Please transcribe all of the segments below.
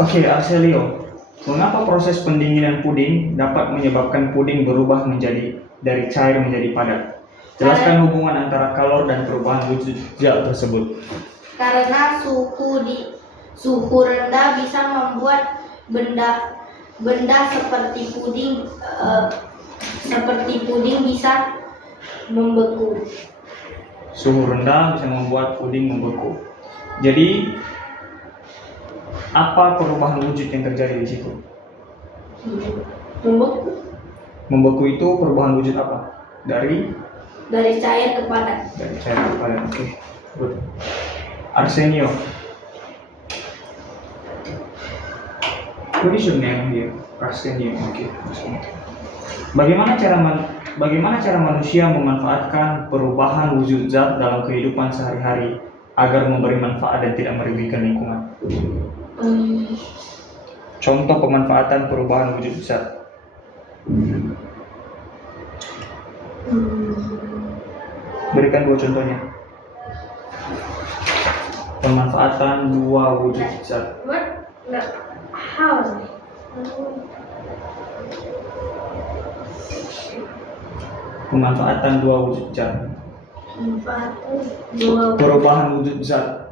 Oke, Arselio, mengapa proses pendinginan puding dapat menyebabkan puding berubah dari cair menjadi padat? Jelaskan hubungan antara kalor dan perubahan wujud zat tersebut. Karena suhu rendah bisa membuat benda seperti puding bisa membeku. Suhu rendah bisa membuat puding membeku. Jadi, apa perubahan wujud yang terjadi di situ? Membeku. Membeku itu perubahan wujud apa? Dari cair ke padat. Dari cair ke padat. Oke, good. Arsenio. What is your name here? Arsenio. Oke. Bagaimana cara manusia memanfaatkan perubahan wujud zat dalam kehidupan sehari-hari agar memberi manfaat dan tidak merugikan lingkungan? Contoh pemanfaatan perubahan wujud zat. Berikan 2 contohnya. Pemanfaatan 2 wujud zat. What? No. How? Pemanfaatan 2 wujud zat. Perubahan wujud zat.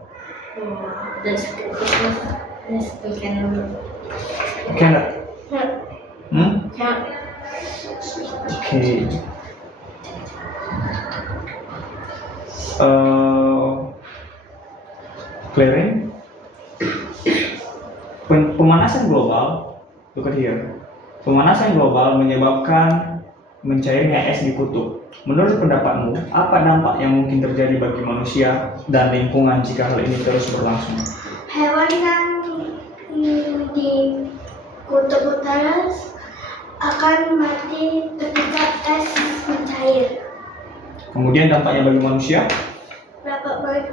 Oke enggak? Oke. Clearing. Pemanasan global, look at here. Pemanasan global menyebabkan mencairnya es di kutub. Menurut pendapatmu, apa dampak yang mungkin terjadi bagi manusia dan lingkungan jika hal ini terus berlangsung? Hewan yang di kutub utara akan mati ketika es mencair. Kemudian dampaknya bagi manusia? Dapat baik.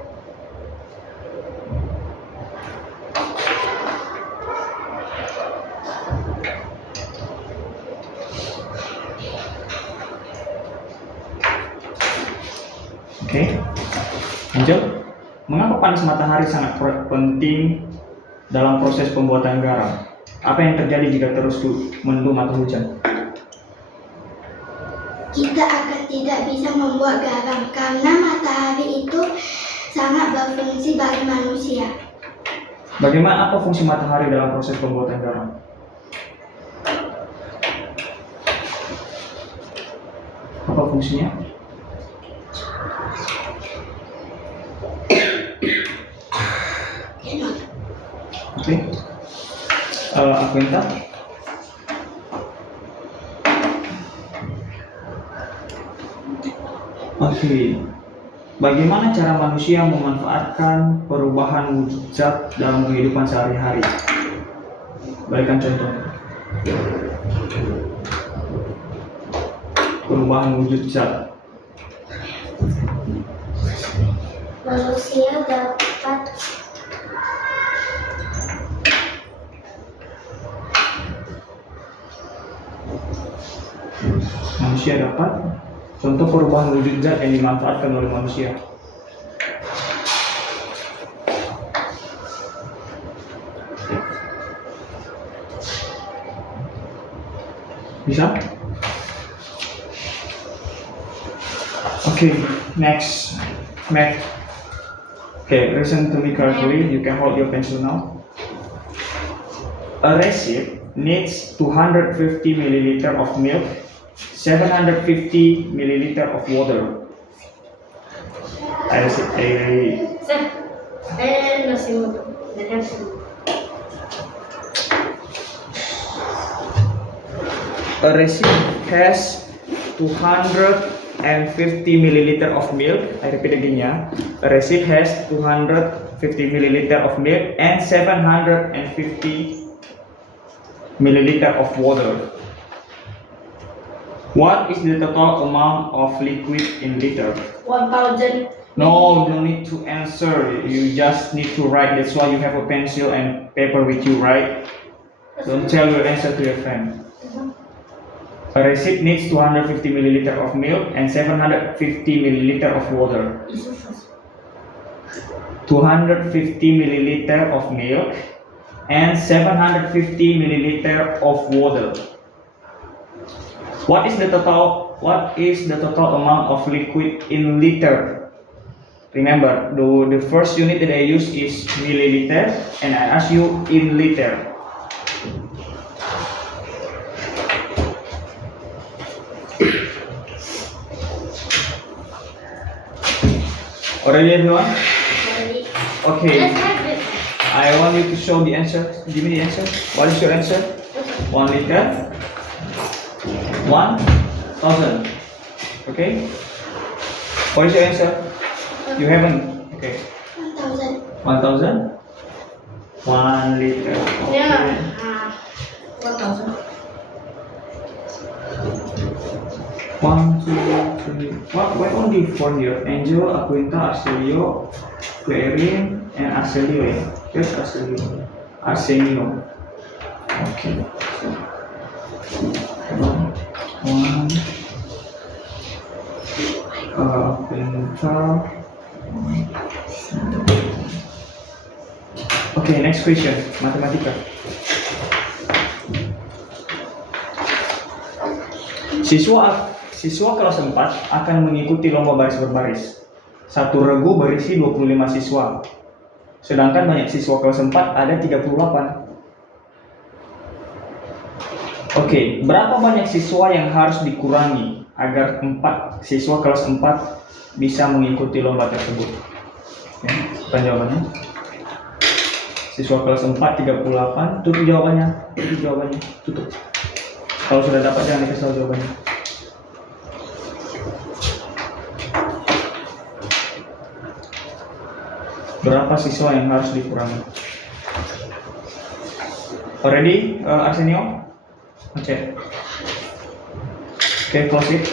Oke. Angel, mengapa panas matahari sangat penting dalam proses pembuatan garam? Apa yang terjadi jika terus mendung atau hujan? Kita akan tidak bisa membuat garam karena matahari itu sangat berfungsi bagi manusia. Bagaimana apa fungsi matahari dalam proses pembuatan garam? Apa fungsinya? Oke. Aku minta. Oke. Bagaimana cara manusia memanfaatkan perubahan wujud zat dalam kehidupan sehari-hari? Berikan contoh. Perubahan wujud zat. Manusia dapat contoh perubahan wujud zat yang dimanfaatkan oleh manusia. Bisa? Okay, next. Mac. Okay, listen to me carefully. You can hold your pencil now. A recipe needs 250 milliliter of milk, 750 milliliter of water. A recipe has 250 milliliter of milk. I repeat again, yeah. A recipe has 250 milliliter of milk and 750 milliliter of water. What is the total amount of liquid in liter? 1000. No, no need to answer. You just need to write. That's why you have a pencil and paper with you, right? Don't tell your answer to your friend. A recipe needs 250 milliliter of milk and 750 milliliter of water. 250 milliliter of milk, and 750 milliliter of water. What is the total amount of liquid in liter? Remember, the first unit that I use is milliliter, and I ask you in liter. Already, everyone? Ready? Okay. Let's have it. I want you to show the answer. Give me the answer. What is your answer? 1 liter. 1,000. Okay. What is your answer? You haven't. Okay. 1,000. 1,000. 1 liter. Okay. Yeah. 1,000. 1, 2, 3. Why only 4 here? Angel, Aquinta, Arcelio, Clarin, and Arcelio. Yes, Arcelio. Arsenio. Okay. So, 1. Aquinta. Okay, next question. Matematika. Siswa kelas 4 akan mengikuti lomba baris berbaris. Satu regu berisi 25 siswa. Sedangkan banyak siswa kelas 4 ada 38. Oke, berapa banyak siswa yang harus dikurangi agar 4 siswa kelas 4 bisa mengikuti lomba tersebut? Oke, bukan jawabannya. Siswa kelas 4 38, tutup jawabannya. Tutup. Kalau sudah dapat jangan dikasih tahu jawabannya. Berapa siswa yang harus dikurangi? Already, Arsenio? Cek. Okay, close it.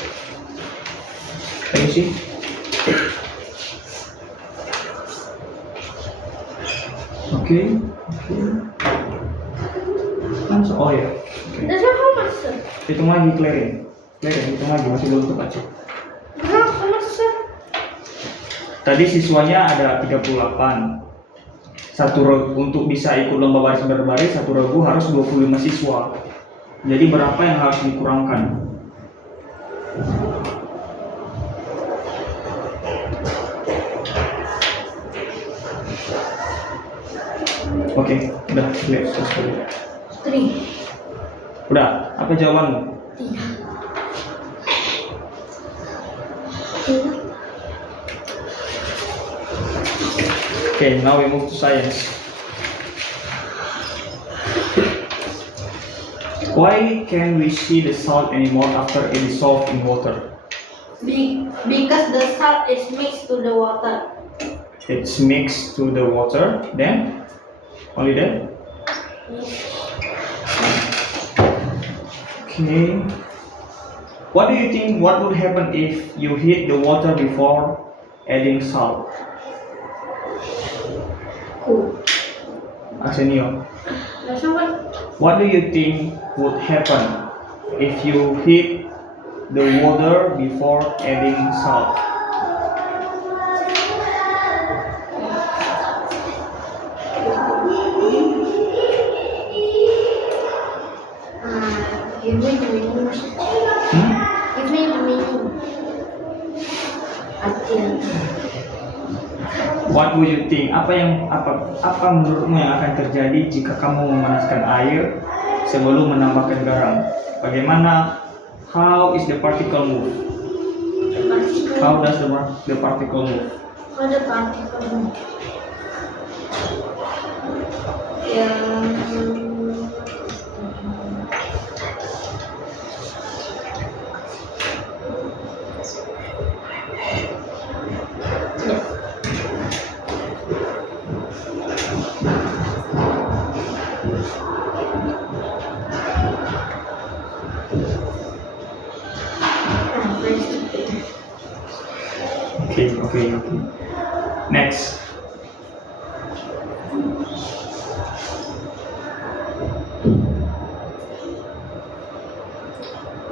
Can you see? Okay. Oh ya. Okay. That's not how much, sir. Hitung lagi, Clarin, hitung lagi, masih belum tepat sih. How much, sir? Tadi siswanya ada 38. Untuk bisa ikut lomba baris berbaris, satu regu harus 25 siswa. Jadi berapa yang harus dikurangkan? Oke, udah clear. 3. Udah, apa jawabanmu? 3. Okay, now we move to science. Why can't we see the salt anymore after it dissolved in water? Because the salt is mixed to the water. It's mixed to the water, then? Only that? Okay. What do you think, what would happen if you heat the water before adding salt? Cool. Arsenio, That's not what. what do you think would happen if you heat the water before adding salt? Give me the meaning. Give me the meaning. Until. What would you think? Apa menurutmu yang akan terjadi jika kamu memanaskan air sebelum menambahkan garam? Bagaimana? How is the particle move? The particle. How does the particle move? How the particle move? Okay. Next.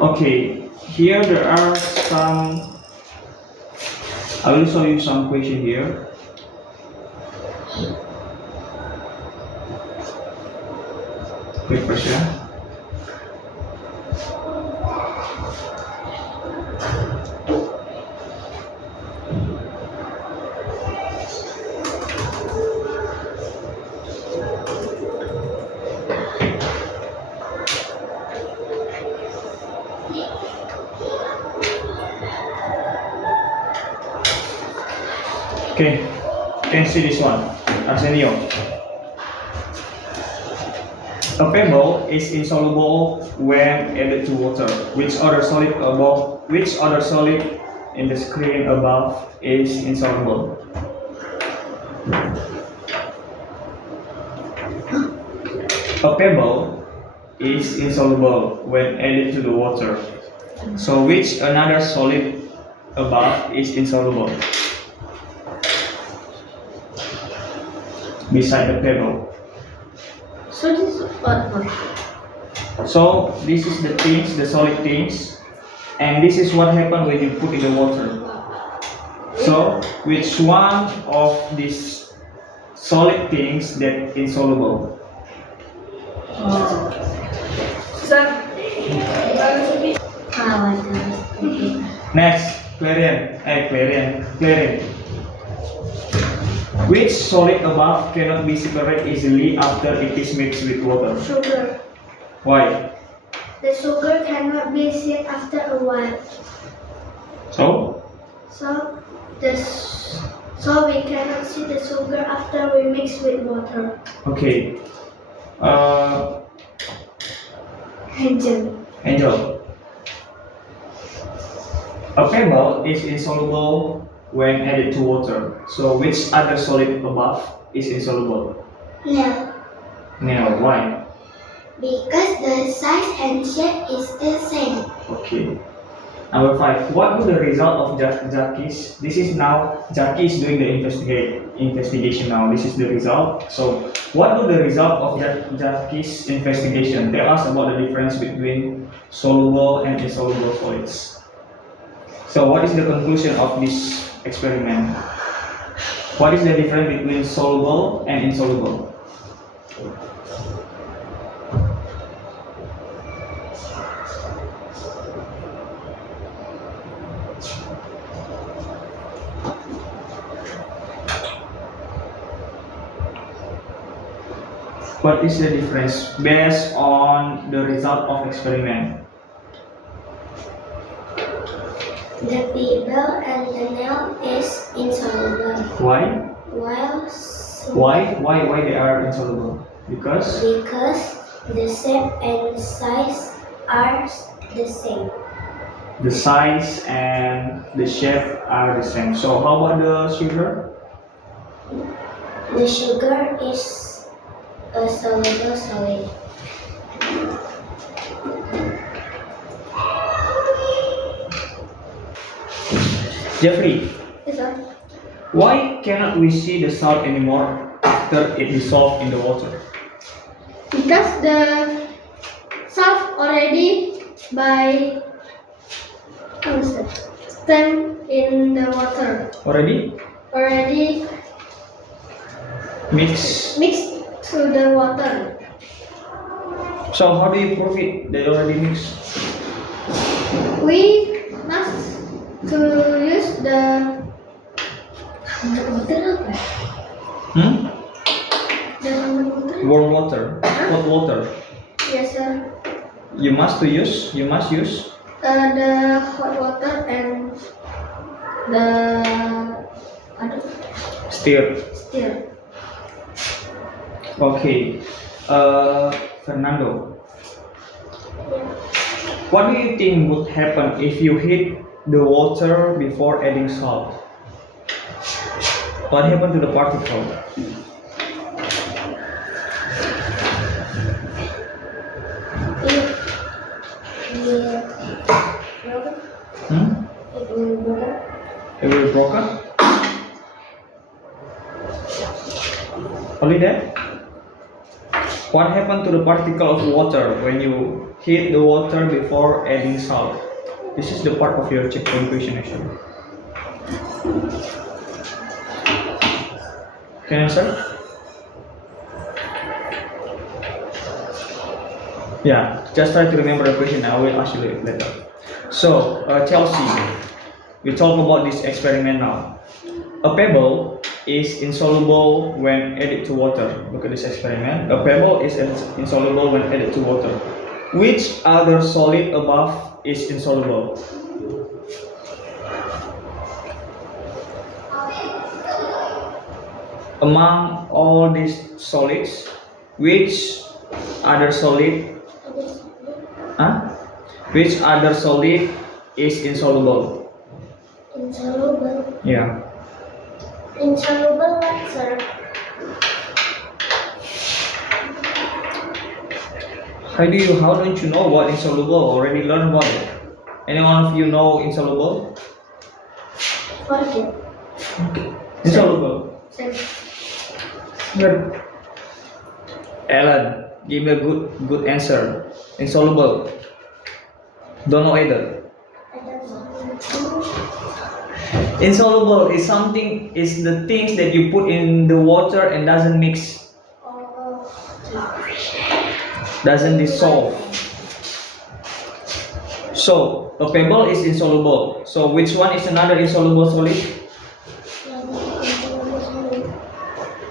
Okay, here there are some. I will show you some question here. Quick question. Okay, you can see this one. Arsenio. A pebble is insoluble when added to water. Which other solid in the screen above is insoluble? A pebble is insoluble when added to the water. So which another solid above is insoluble? Beside the pebble. So this is what? So this is the things, the solid things, and this is what happens when you put in the water. So which one of these solid things that insoluble? Next, Clarion. Which solid above cannot be separated easily after it is mixed with water? Sugar. Why? The sugar cannot be seen after a while. So So we cannot see the sugar after we mix with water. okay. Angel. A pebble is insoluble when added to water. So which other solid above is insoluble? No, Nail. Why? because the size and shape is the same. Okay. Number 5. What do the result of Jackie's? This is now Jackie is doing the investigation now. This is the result. So what do the result of Jackie's investigation tell us about the difference between soluble and insoluble solids? So what is the conclusion of this experiment? What is the difference between soluble and insoluble? What is the difference based on the result of experiment? The pebble and the nail is insoluble. Why? While Why they are insoluble? Because the shape and size are the same. the size and the shape are the same. So how about the sugar? The sugar is a soluble solid. Jeffrey, Is that? why cannot we see the salt anymore after it dissolved in the water? Because the salt already by stem in the water. Already Already mixed. mixed to the water. So how do you prove it? They already mixed. We must to use the water. The Warm water, hot water. Yes, sir. You must use. The hot water and the Stir. still. Okay. Fernando, what do you think would happen if you heat the water before adding salt? What happened to the particle? It will broken. It will be broken? Only that? What happened to the particle of water when you heat the water before adding salt? This is the part of your checkpoint question actually. Can you answer? Yeah, just try to remember the question. I will ask you later. So, Chelsea, we talk about this experiment now. A pebble is insoluble when added to water. Look at this experiment. A pebble is insoluble when added to water. Which other solid above is insoluble? Among all these solids, which other solid? Huh? Which other solid is insoluble? Insoluble. Yeah. Insoluble water. How don't you know what insoluble? Already learned about it. Any one of you know insoluble? Forget. Insoluble. Same. Good. Ellen, give me a good answer. Insoluble. Don't know either. I don't know. Insoluble is the things that you put in the water and doesn't mix, doesn't dissolve. So a pebble is insoluble. So which one is another insoluble solid?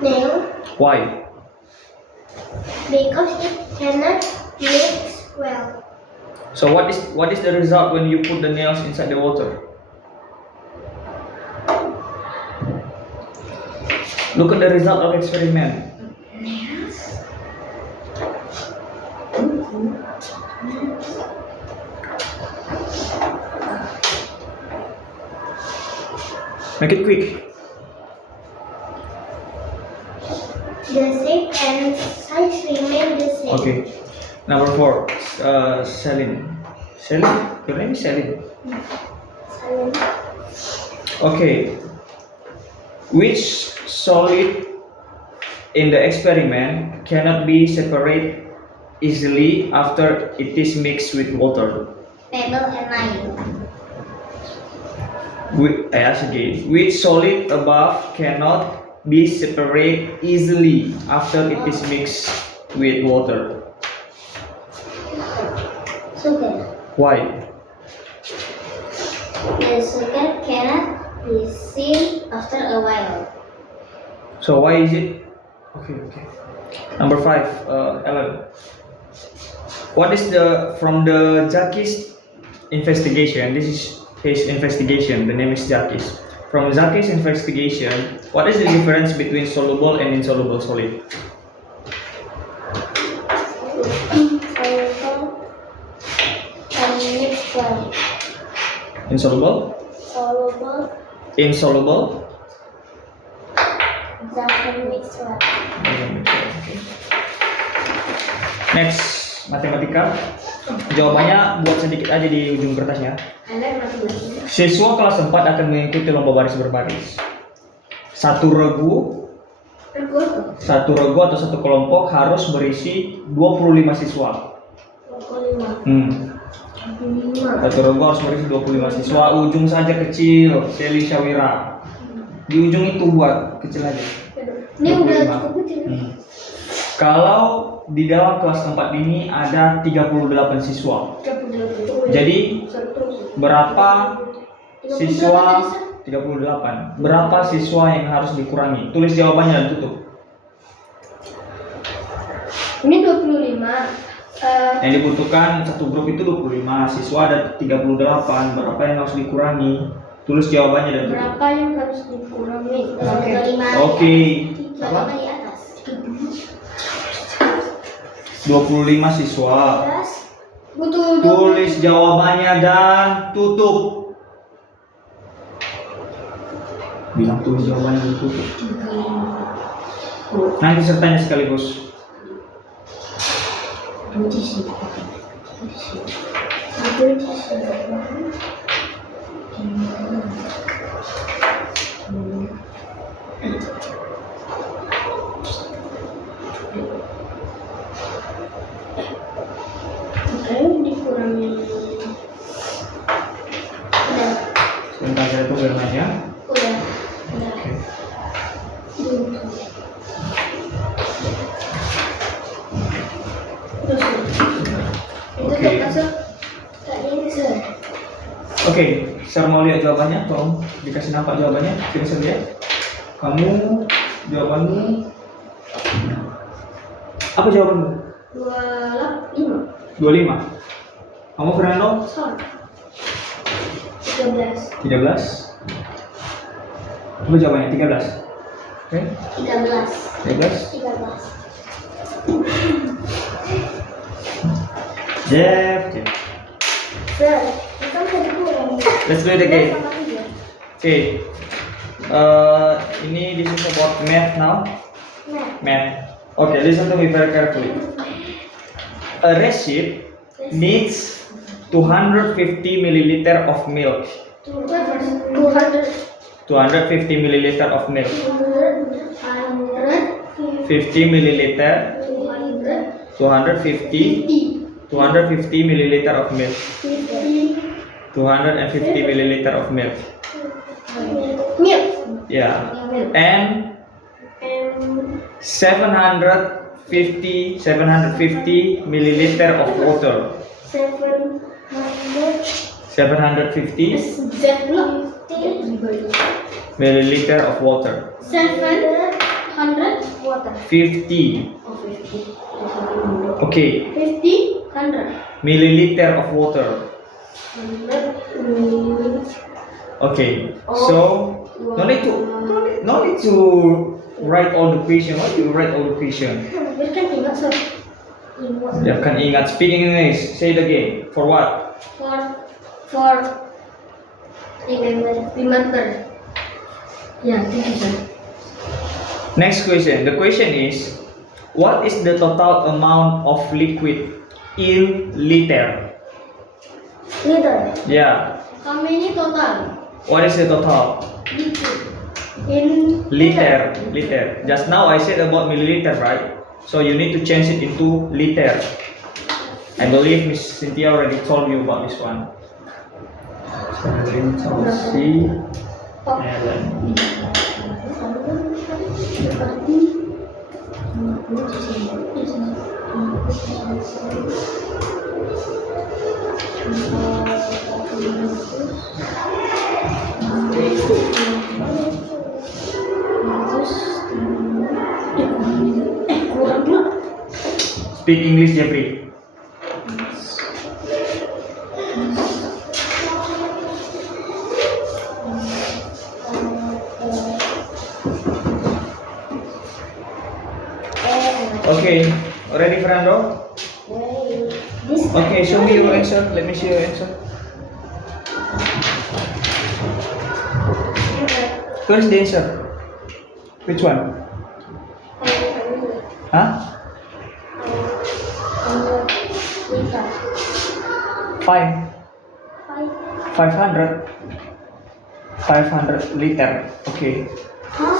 Nail. Why? Because it cannot mix well. So what is the result when you put the nails inside the water? Look at the result of experiment. Make it quick. The shape and size remain the same. Okay. Number 4. Celine. Celine? Your name is Celine. Silent. Okay. Which solid in the experiment cannot be separated easily after it is mixed with water? Pebble and lime. I ask again. Which solid above cannot be separated easily after it is mixed with water? Sugar. Why? The sugar cannot be seen after a while. So why is it? Okay. Number 5, Ellen. What is from the Jackie's investigation? This is his investigation. The name is Jackie's. From Jackie's investigation, what is the difference between soluble and insoluble solid? Soluble and mix well. Insoluble? Soluble Insoluble? doesn't mix well. Next, matematika. Jawabannya buat sedikit aja di ujung kertasnya. Siswa kelas 4 akan mengikuti lomba baris berbaris. Satu regu atau satu kelompok harus berisi 25 siswa. 25. Satu regu harus berisi 25 siswa. Ujung saja kecil, Seli Syawira. Di ujung itu buat kecil aja. Ini udah 25. cukup kecil. Kalau di dalam kelas 4 ini ada 38 siswa. Jadi berapa siswa? 38. Berapa siswa yang harus dikurangi? Tulis jawabannya dan tutup. Ini 25. Yang dibutuhkan satu grup itu 25, siswa ada 38. Berapa yang harus dikurangi? Tulis jawabannya dan tutup. Berapa yang harus dikurangi? Oke. 35 di atas. 25 siswa. Butuh Tulis jawabannya dan tutup. Bilang tulis jawabannya dan tutup. Nanti sertanya sekaligus. dikurangi. Udah. Sebentar saya tunggu ya. Udah. Oke. Terus. Oke, saya mau lihat jawabannya. Tolong dikasih nampak jawabannya. Kita bisa lihat. Kamu jawabanmu apa jawabanmu? 25. 25. Kamu Fernando? Sorry. 13. 13. Apa jawabannya? 13. Oke. 13. 13. 13. Jeff. Sir, kita tadi kurang. Let's do it again. Sama tiga. Okay. This is about math now. Nah, Math. Okay, listen to me very carefully. A recipe needs 250 milliliter of milk. 200. 250 milliliter of milk. 50 milliliter. 250 milliliter of milk. 250 milliliter of milk. Milk. Yeah. And 750 milliliter of water. 750 milliliter of water. 700 water. 50. Okay. 50, 100. Milliliter of water. 100 milliliter. Okay. So no need to write all the question. Why do you write all the question? Biar kan ingat, sir. Ya kan ingat. Speaking English. Say it again. For what? For remember. Yeah, thank you, sir. Next question. The question is, what is the total amount of liquid in liter? Liter. Yeah. How many total? What is the total? In Liter. Liter. Just now I said about milliliter, right? So you need to change it into liter. I believe Miss Cynthia already told you about this one. C. Kurang pula. Speak English, Jeffrey. Okay, ready, Fernando? Okay, show me your answer. Let me see your answer. Where's the answer? Which one? Huh? 500 liter. Okay.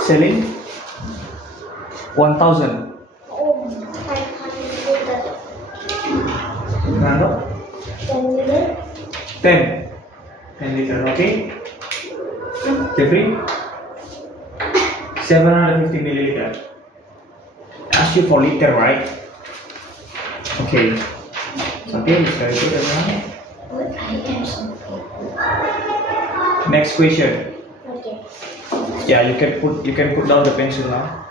Selling 1000. Oh, 500 liter. Fernando? 10 liter. 10 liter. Okay. Jeffrey? 750 milliliter. I asked you for liter, right? Okay. Okay, it's very good. Everyone. What I am so. Next question. Okay. Yeah, you can put down the pencil now.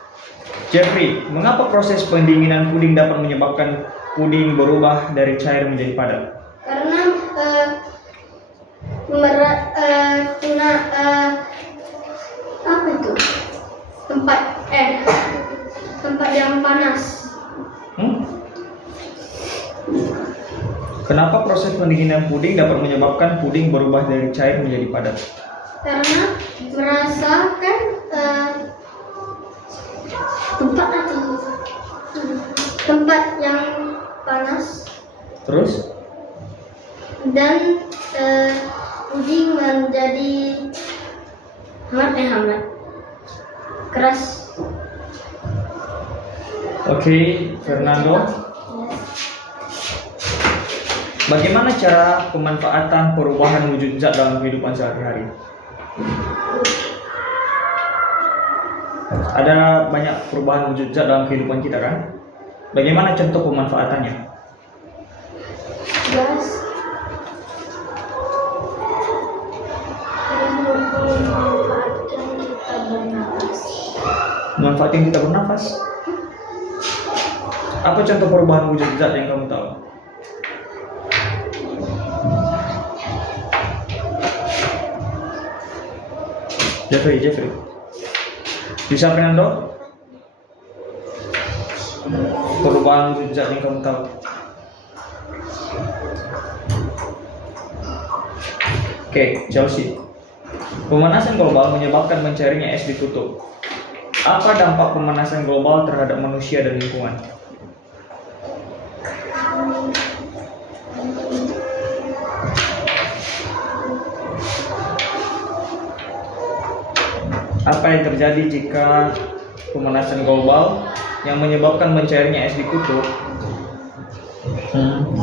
Jeffrey, mengapa proses pendinginan puding dapat menyebabkan puding berubah dari cair menjadi padat? Karena apa itu? Tempat yang panas. Kenapa proses pendinginan puding dapat menyebabkan puding berubah dari cair menjadi padat? Karena merasakan tempat yang panas. Terus? Dan puding menjadi hangat keras. Oke, Fernando. Bagaimana cara pemanfaatan perubahan wujud zat dalam kehidupan sehari-hari? Ada banyak perubahan wujud zat dalam kehidupan kita, kan? Bagaimana contoh pemanfaatannya? Gas. manfaatin kita bernafas. Apa contoh perubahan wujud zat yang kamu tahu? Jeffrey. Bisa Fernando? Perubahan wujud zat yang kamu tahu. Oke, Chelsea. Pemanasan global menyebabkan mencairnya es di kutub. Apa dampak pemanasan global terhadap manusia dan lingkungan? Apa yang terjadi jika pemanasan global yang menyebabkan mencairnya es di kutub?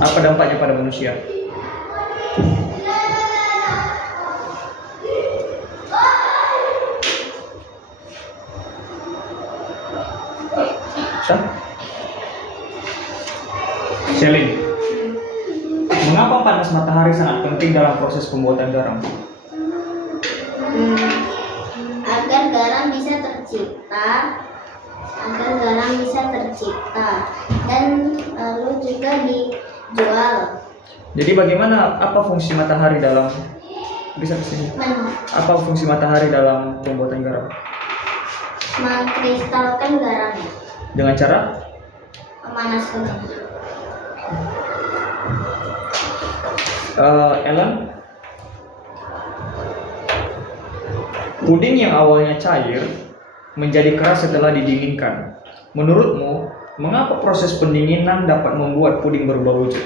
Apa dampaknya pada manusia? Selin, mengapa panas matahari sangat penting dalam proses pembuatan garam? Agar garam bisa tercipta dan lalu juga dijual. Jadi bagaimana, apa fungsi matahari dalam, bisa kesini? Apa fungsi matahari dalam pembuatan garam? Mengkristalkan garamnya Dengan cara? memanaskan. Ellen, puding yang awalnya cair menjadi keras setelah didinginkan. Menurutmu, mengapa proses pendinginan dapat membuat puding berubah wujud?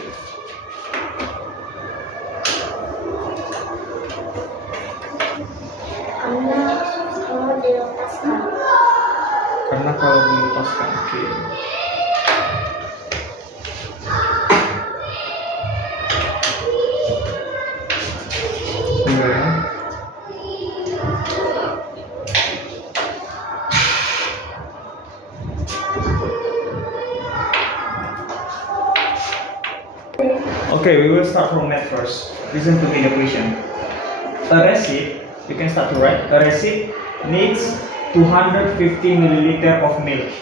Karena kalau dilepaskan. Oke. Okay, we will start from math first. Listen to me the question. A receipt, you can start to write. A receipt needs 250 milliliter of milk.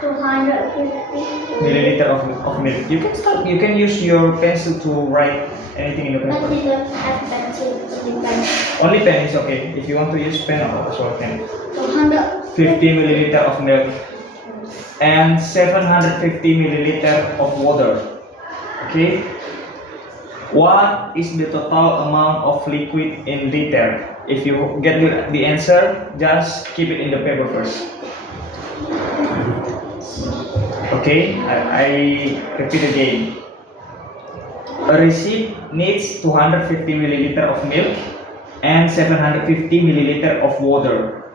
250 Milliliter of milk. You can start. You can use your pencil to write anything in the But paper. we don't have pencil. Only pen is okay. If you want to use pen, also can. 250 50 milliliter of milk and 750 milliliter of water. Okay. What is the total amount of liquid in liter? If you get the answer, just keep it in the paper first. Okay, I repeat again. A receipt needs 250 milliliter of milk and 750 milliliter of water.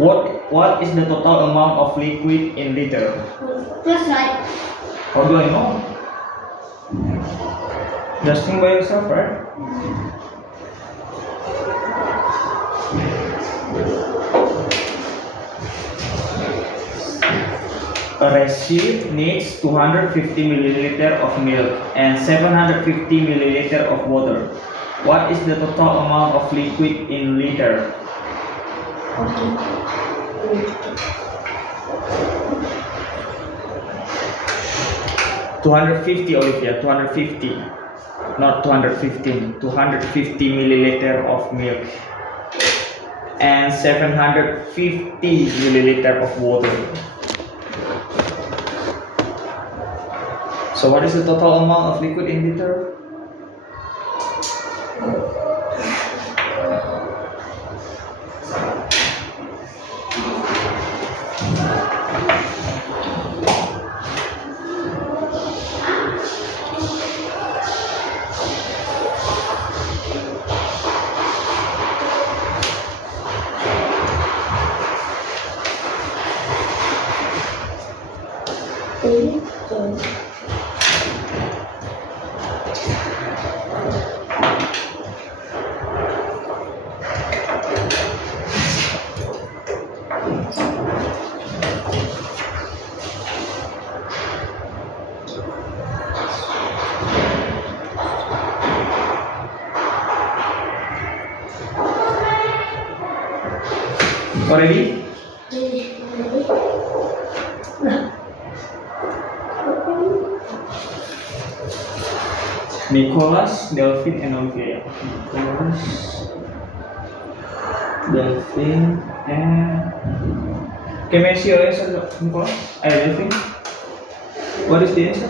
What is the total amount of liquid in liter? Just right. How do I know? Just think by yourself, right? A receipt needs 250 milliliter of milk and 750 milliliter of water. What is the total amount of liquid in liter? 250, Olivia, 250. Not 215, 250 milliliter of milk and 750 milliliter of water. So what is the total amount of liquid in liter? Already? Nicholas, Delvin, and Olivia. Nicholas, Delvin, and can I see your answer, Nicholas? Delvin. What is the answer?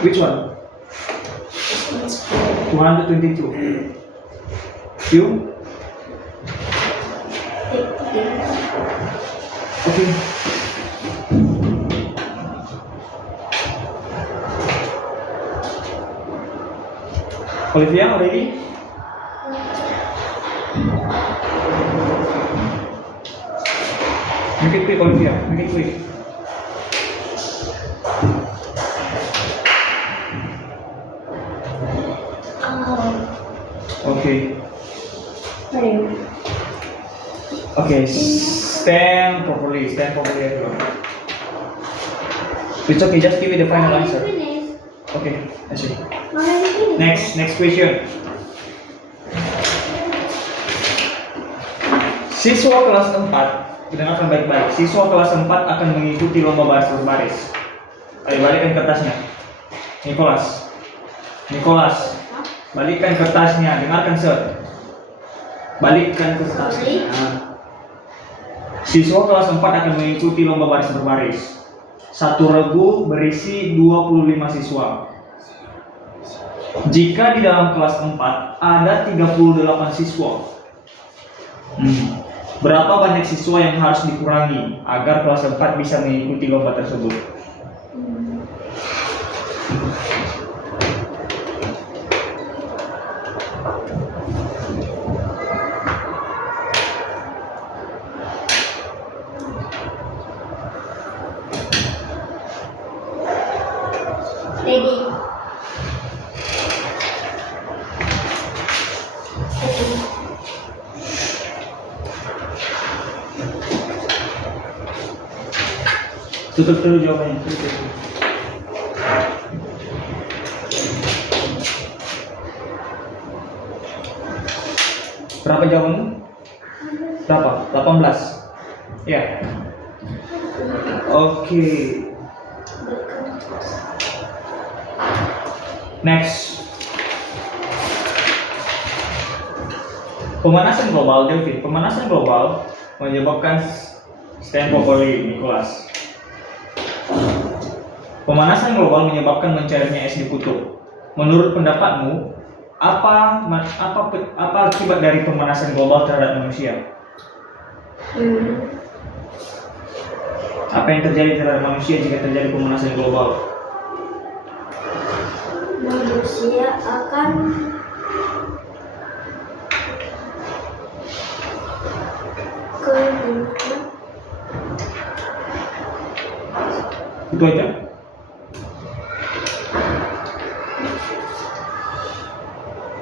Which one? 222. You? Okay. Olivia, already? Make it quick, Olivia. Make it quick. Okay. Okay. Stand properly. Stand properly, everyone. It's okay. Just give me the final answer. Okay. I see. Next question. Siswa kelas 4, dengarkan baik-baik. Siswa kelas 4 akan mengikuti lomba baris berbaris. Ayo balikkan kertasnya. Nicholas, balikkan kertasnya. Dengarkan, Sir. Balikkan kertasnya. Siswa kelas 4 akan mengikuti lomba baris berbaris. Satu regu berisi 25 siswa. Jika di dalam kelas 4 ada 38 siswa, berapa banyak siswa yang harus dikurangi agar kelas 4 bisa mengikuti lomba tersebut? Ready. Tutup dulu jawabannya. Berapa jawabanmu? Berapa? 18. Ya. Oke. Next. Pemanasan global, Delvin. Pemanasan global menyebabkan stand properly, Nicholas. Pemanasan global menyebabkan mencairnya es di kutub. Menurut pendapatmu, apa akibat dari pemanasan global terhadap manusia? Apa yang terjadi terhadap manusia jika terjadi pemanasan global? Manusia akan Itu aja.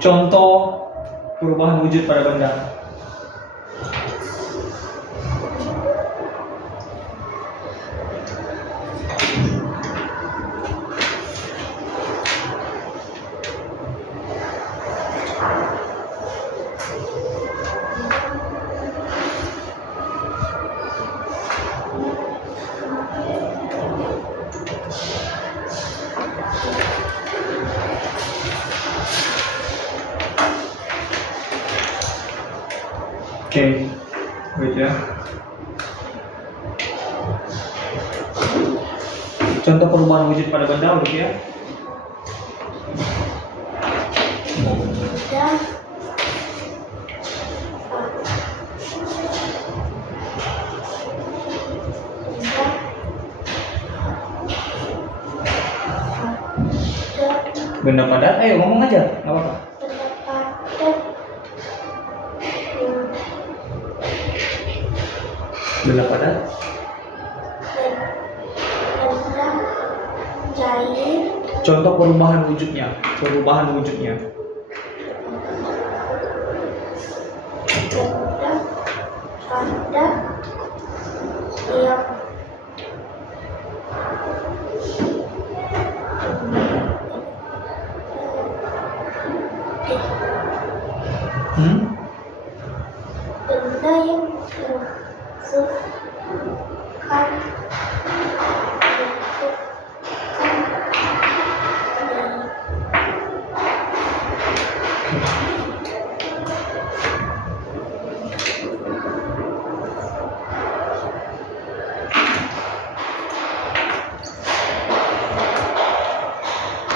Contoh perubahan wujud pada benda. Oke, wait ya. Contoh perubahan wujud pada benda, udah ya? Benda padat, ayo ngomong aja, nggak apa-apa. Benda padat. benda cair. Contoh perubahan wujudnya. Perubahan wujudnya. Benda padat yang benda yang